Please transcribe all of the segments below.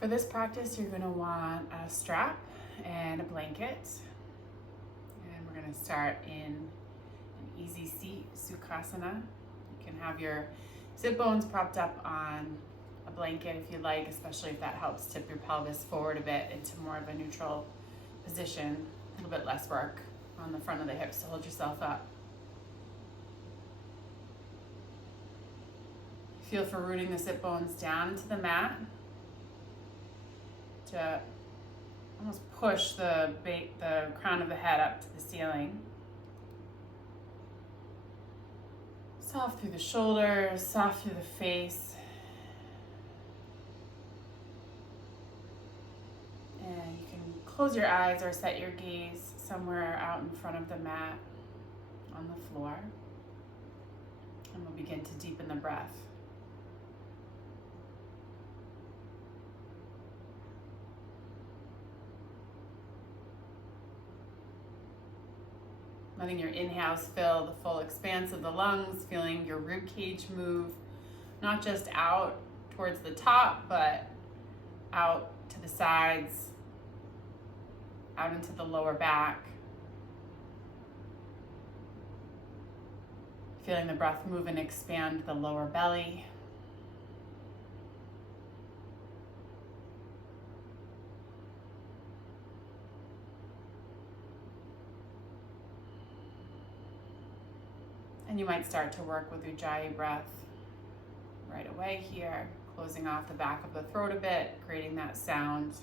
For this practice, you're going to want a strap and a blanket. And we're going to start in an easy seat, Sukhasana. You can have your sit bones propped up on a blanket if you like, especially if that helps tip your pelvis forward a bit into more of a neutral position. A little bit less work on the front of the hips to hold yourself up. Feel for rooting the sit bones down into the mat to almost push the crown of the head up to the ceiling. Soft through the shoulders, soft through the face. And you can close your eyes or set your gaze somewhere out in front of the mat on the floor. And we'll begin to deepen the breath. Letting your inhales fill the full expanse of the lungs, feeling your rib cage move, not just out towards the top, but out to the sides, out into the lower back. Feeling the breath move and expand the lower belly. And you might start to work with Ujjayi breath right away here, closing off the back of the throat a bit, creating that sound.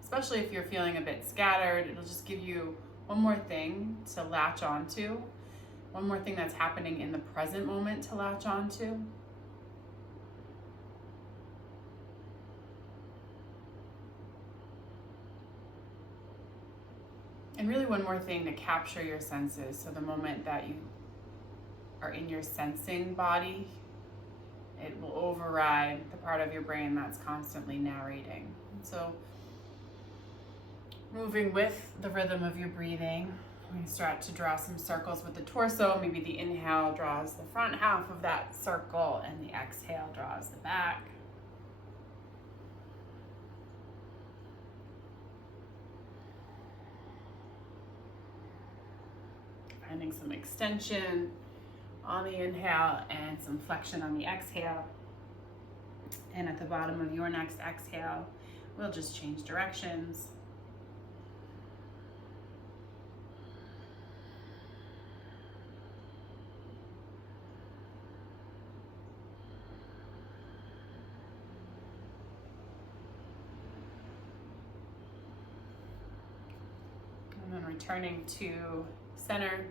Especially if you're feeling a bit scattered, it'll just give you one more thing to latch onto, one more thing that's happening in the present moment to latch onto. And really one more thing to capture your senses. So the moment that you are in your sensing body, it will override the part of your brain that's constantly narrating. So moving with the rhythm of your breathing, we're going to start to draw some circles with the torso. Maybe the inhale draws the front half of that circle and the exhale draws the back. Finding some extension on the inhale and some flexion on the exhale. And at the bottom of your next exhale, we'll just change directions. And then returning to center.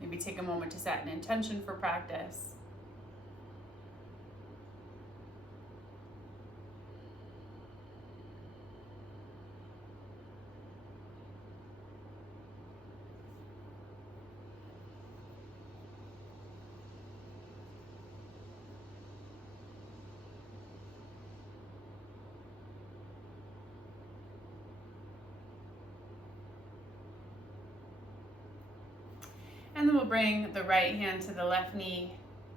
Maybe take a moment to set an intention for practice. And then we'll bring the right hand to the left knee,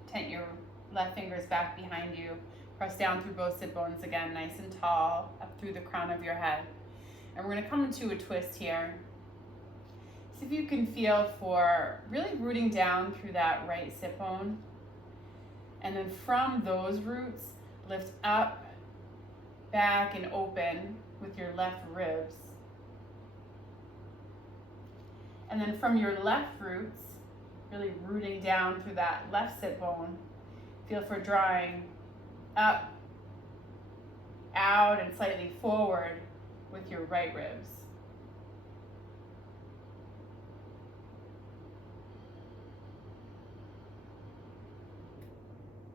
tent your left fingers back behind you, press down through both sit bones again, nice and tall, up through the crown of your head. And we're gonna come into a twist here. See if you can feel for really rooting down through that right sit bone. And then from those roots, lift up, back, and open with your left ribs. And then from your left roots, really rooting down through that left sit bone, feel for drawing up, out, and slightly forward with your right ribs.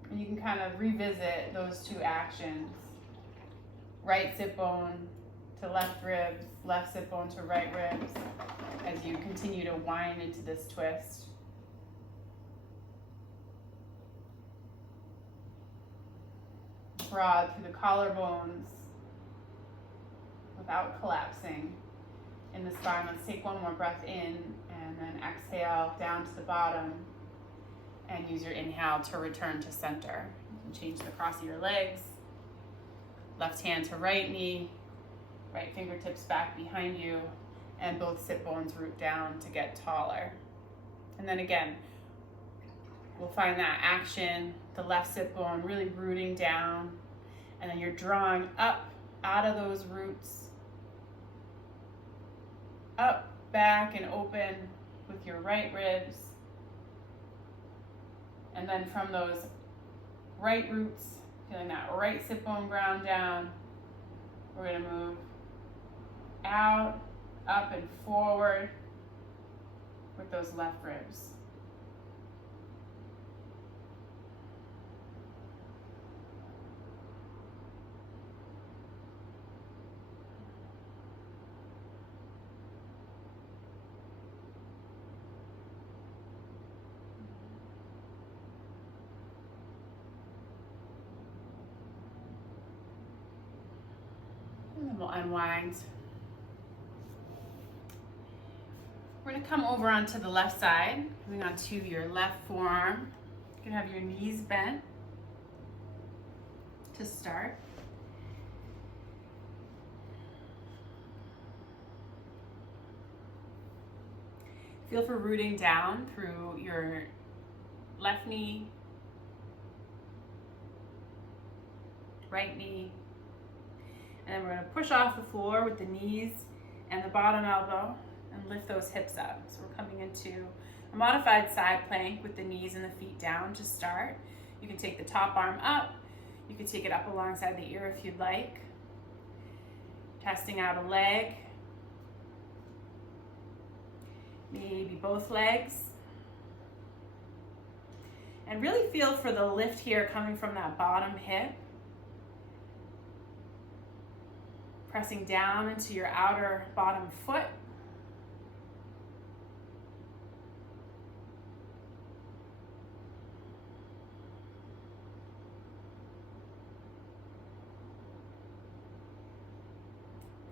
And you can kind of revisit those two actions. Right sit bone to left ribs, left sit bone to right ribs, as you continue to wind into this twist. Broad through the collarbones without collapsing in the spine. Let's take one more breath in and then exhale down to the bottom and use your inhale to return to center. You can change the cross of your legs. Left hand to right knee, right fingertips back behind you, and both sit bones root down to get taller. And then again, we'll find that action, the left sit bone really rooting down, and then you're drawing up out of those roots, up, back, and open with your right ribs. And then from those right roots, feeling that right sit bone ground down, we're going to move out, up, and forward with those left ribs. And then we'll unwind. We're going to come over onto the left side, coming onto your left forearm. You can have your knees bent to start. Feel for rooting down through your left knee, right knee, and then we're going to push off the floor with the knees and the bottom elbow and lift those hips up. So we're coming into a modified side plank with the knees and the feet down to start. You can take the top arm up. You can take it up alongside the ear if you'd like. Testing out a leg. Maybe both legs. And really feel for the lift here coming from that bottom hip. Pressing down into your outer bottom foot.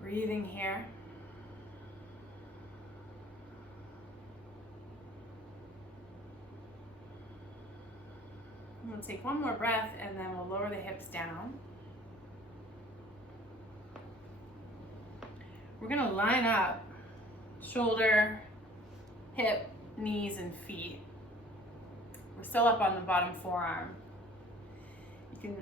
Breathing here. We'll take one more breath and then we'll lower the hips down. We're going to line up shoulder, hip, knees, and feet. We're still up on the bottom forearm. You can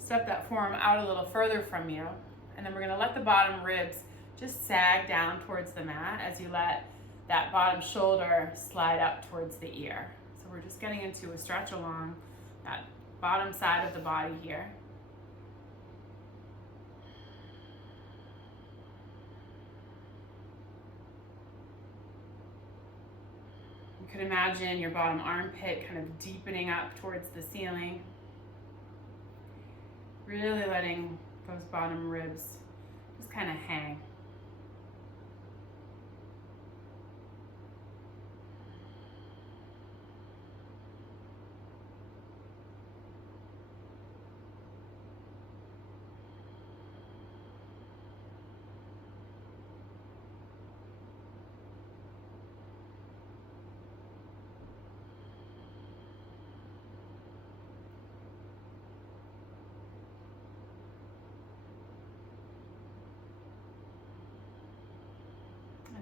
step that forearm out a little further from you, and then we're going to let the bottom ribs just sag down towards the mat as you let that bottom shoulder slide up towards the ear. So we're just getting into a stretch along that bottom side of the body here. You could imagine your bottom armpit kind of deepening up towards the ceiling. Really letting those bottom ribs just kind of hang.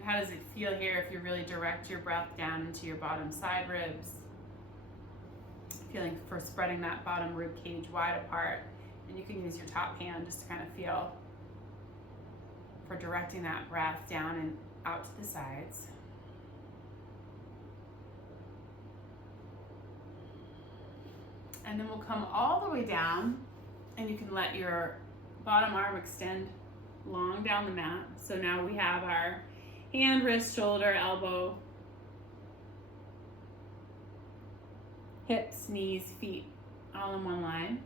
How does it feel here if you really direct your breath down into your bottom side ribs? Feeling for spreading that bottom rib cage wide apart. And you can use your top hand just to kind of feel for directing that breath down and out to the sides. And then we'll come all the way down, and you can let your bottom arm extend long down the mat. So now we have our hand, wrist, shoulder, elbow, hips, knees, feet, all in one line.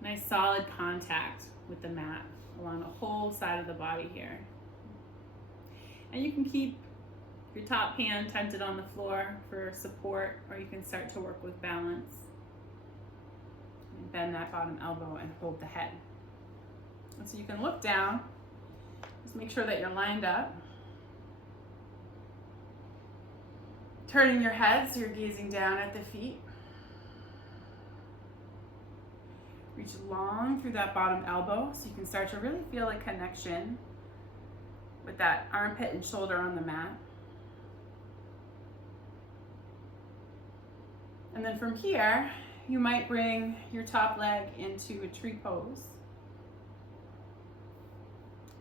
Nice solid contact with the mat along the whole side of the body here. And you can keep your top hand tented on the floor for support, or you can start to work with balance. And bend that bottom elbow and hold the head. And so you can look down, just make sure that you're lined up. Turning your head so you're gazing down at the feet. Reach long through that bottom elbow so you can start to really feel a connection with that armpit and shoulder on the mat. And then from here, you might bring your top leg into a tree pose.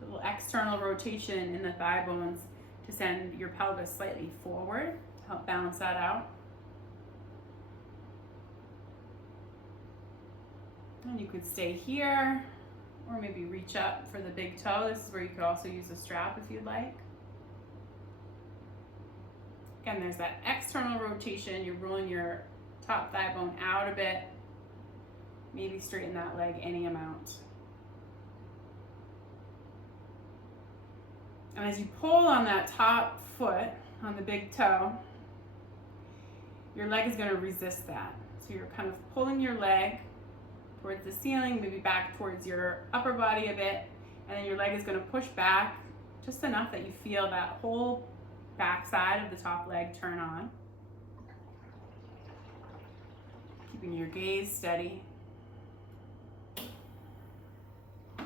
A little external rotation in the thigh bones to send your pelvis slightly forward to help balance that out. And you could stay here, or maybe reach up for the big toe. This is where you could also use a strap if you'd like. Again, there's that external rotation. You're rolling your top thigh bone out a bit. Maybe straighten that leg any amount. And as you pull on that top foot, on the big toe, your leg is going to resist that. So you're kind of pulling your leg towards the ceiling, maybe back towards your upper body a bit, and then your leg is going to push back just enough that you feel that whole back side of the top leg turn on. Keeping your gaze steady,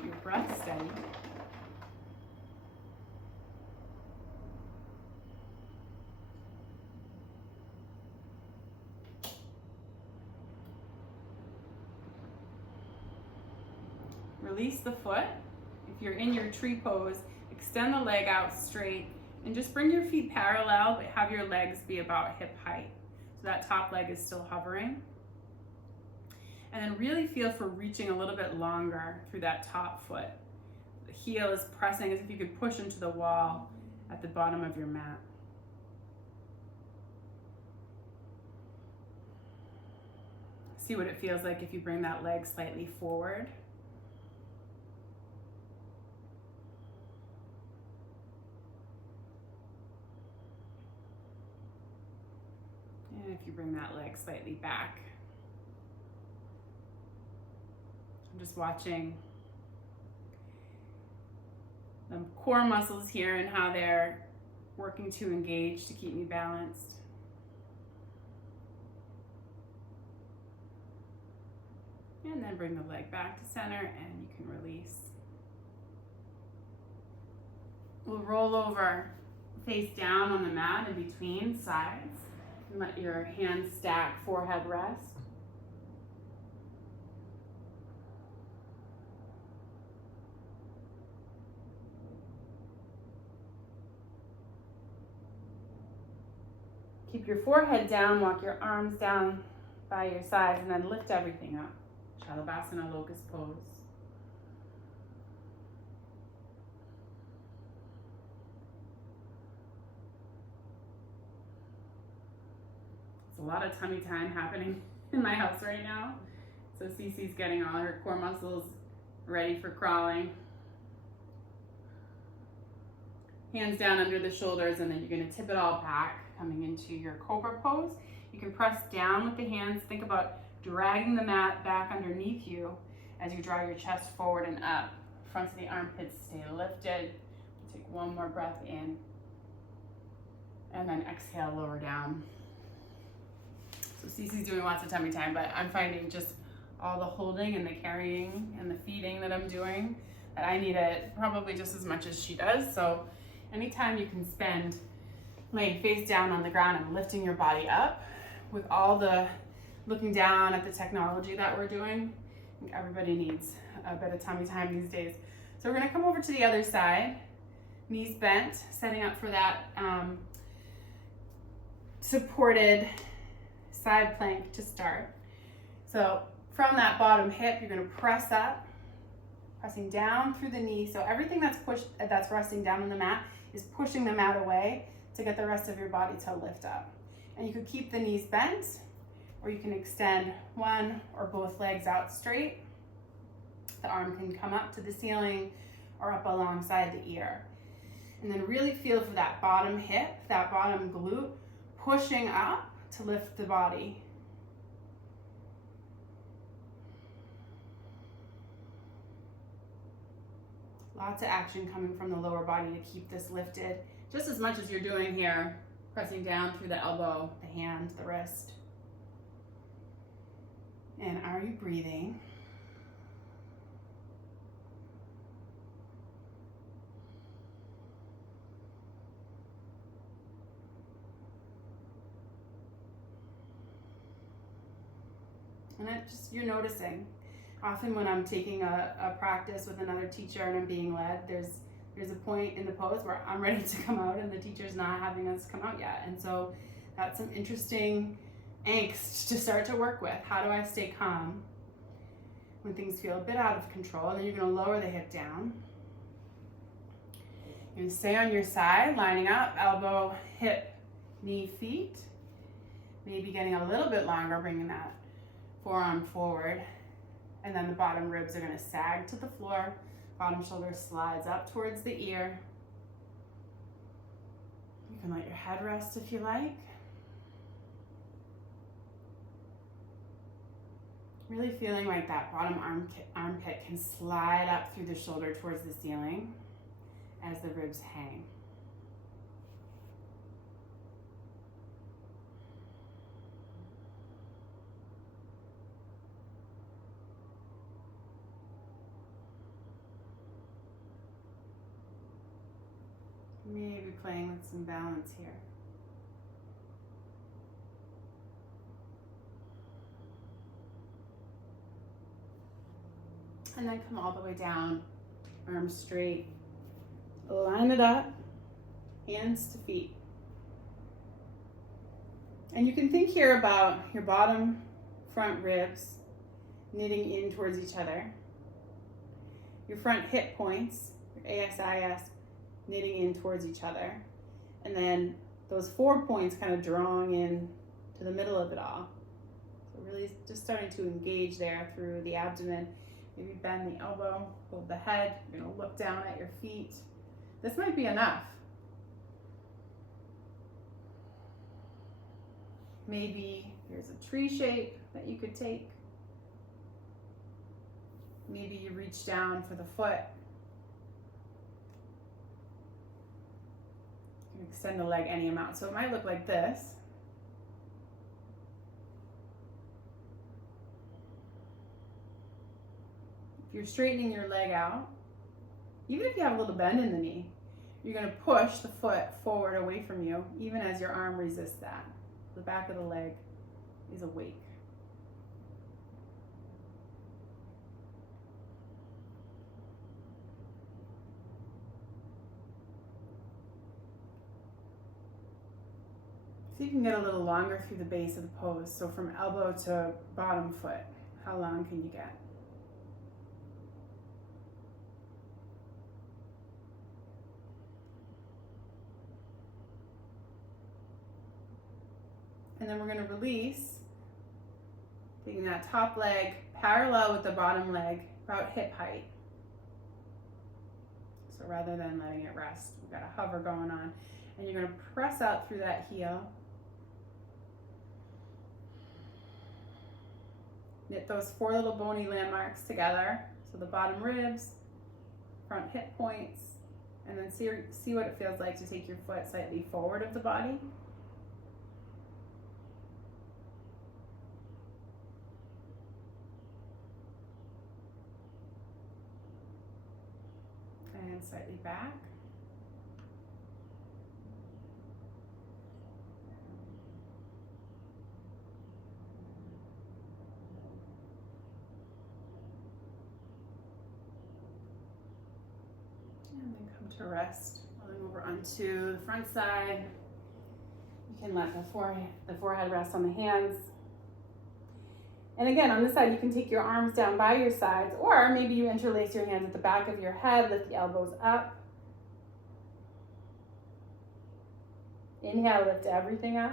your breath steady. Release the foot. If you're in your tree pose, extend the leg out straight and just bring your feet parallel, but have your legs be about hip height. So that top leg is still hovering. And then really feel for reaching a little bit longer through that top foot. The heel is pressing as if you could push into the wall at the bottom of your mat. See what it feels like if you bring that leg slightly forward. And if you bring that leg slightly back. I'm just watching the core muscles here and how they're working to engage to keep me balanced. And then bring the leg back to center and you can release. We'll roll over face down on the mat in between sides. Let your hands stack, forehead rest. Keep your forehead down, walk your arms down by your sides, and then lift everything up. Shalabhasana, locust pose. A lot of tummy time happening in my house right now. So Cece's getting all her core muscles ready for crawling. Hands down under the shoulders, and then you're going to tip it all back, coming into your cobra pose. You can press down with the hands. Think about dragging the mat back underneath you as you draw your chest forward and up. Front of the armpits stay lifted. Take one more breath in. And then exhale, lower down. So Cece's doing lots of tummy time, but I'm finding just all the holding and the carrying and the feeding that I'm doing, that I need it probably just as much as she does. So anytime you can spend laying face down on the ground and lifting your body up with all the looking down at the technology that we're doing, I think everybody needs a bit of tummy time these days. So we're gonna come over to the other side, knees bent, setting up for that supported side plank to start. So from that bottom hip, you're going to press up, pressing down through the knee. So everything that's resting down on the mat is pushing the mat away to get the rest of your body to lift up. And you could keep the knees bent, or you can extend one or both legs out straight. The arm can come up to the ceiling or up alongside the ear. And then really feel for that bottom hip, that bottom glute, pushing up to lift the body. Lots of action coming from the lower body to keep this lifted, just as much as you're doing here, pressing down through the elbow, the hand, the wrist. And are you breathing? And it just, you're noticing. Often when I'm taking a practice with another teacher and I'm being led, there's a point in the pose where I'm ready to come out and the teacher's not having us come out yet. And so that's some interesting angst to start to work with. How do I stay calm when things feel a bit out of control? And then you're going to lower the hip down. You're going to stay on your side, lining up, elbow, hip, knee, feet. Maybe getting a little bit longer, bringing that forearm forward. And then the bottom ribs are going to sag to the floor. Bottom shoulder slides up towards the ear. You can let your head rest if you like. Really feeling like that bottom armpit can slide up through the shoulder towards the ceiling as the ribs hang. Maybe playing with some balance here. And then come all the way down, arms straight. Line it up, hands to feet. And you can think here about your bottom front ribs knitting in towards each other. Your front hip points, your ASIS, knitting in towards each other. And then those 4 points kind of drawing in to the middle of it all. So really just starting to engage there through the abdomen. Maybe bend the elbow, hold the head. You're going to look down at your feet. This might be enough. Maybe there's a tree shape that you could take. Maybe you reach down for the foot. You can extend the leg any amount. So it might look like this. If you're straightening your leg out, even if you have a little bend in the knee, you're going to push the foot forward away from you, even as your arm resists that. The back of the leg is awake. So you can get a little longer through the base of the pose. So from elbow to bottom foot, how long can you get? And then we're going to release, taking that top leg parallel with the bottom leg, about hip height. So rather than letting it rest, we've got a hover going on. And you're going to press out through that heel. Knit those 4 little bony landmarks together. So the bottom ribs, front hip points, and then see what it feels like to take your foot slightly forward of the body. And slightly back. And then come to rest, rolling over onto the front side. You can let the forehead rest on the hands. And again, on this side, you can take your arms down by your sides, or maybe you interlace your hands at the back of your head, lift the elbows up. Inhale, lift everything up.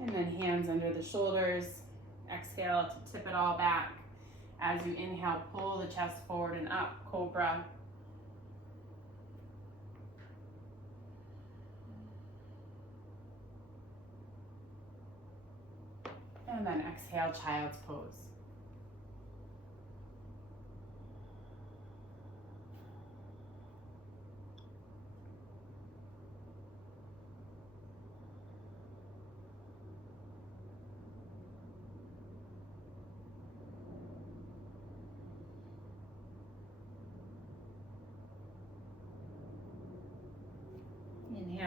And then hands under the shoulders. Exhale to tip it all back. As you inhale, pull the chest forward and up, cobra. And then exhale, child's pose.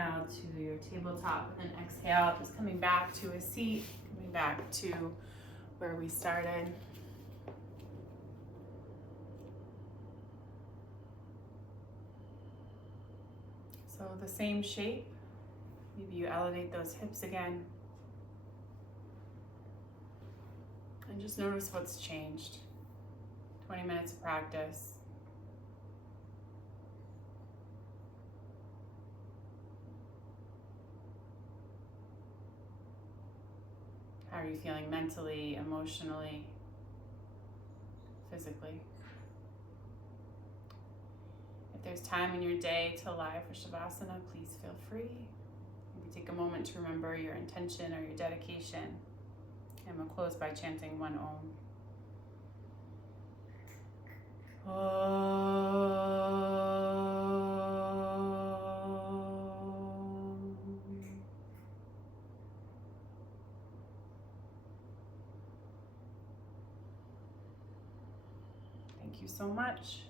inhale to your tabletop, and then exhale, just coming back to a seat, coming back to where we started. So the same shape, maybe you elevate those hips again. And just notice what's changed. 20 minutes of practice. How are you feeling mentally, emotionally, physically? If there's time in your day to lie for Shavasana, please feel free. Maybe take a moment to remember your intention or your dedication. And we'll close by chanting one Om. Thank you so much.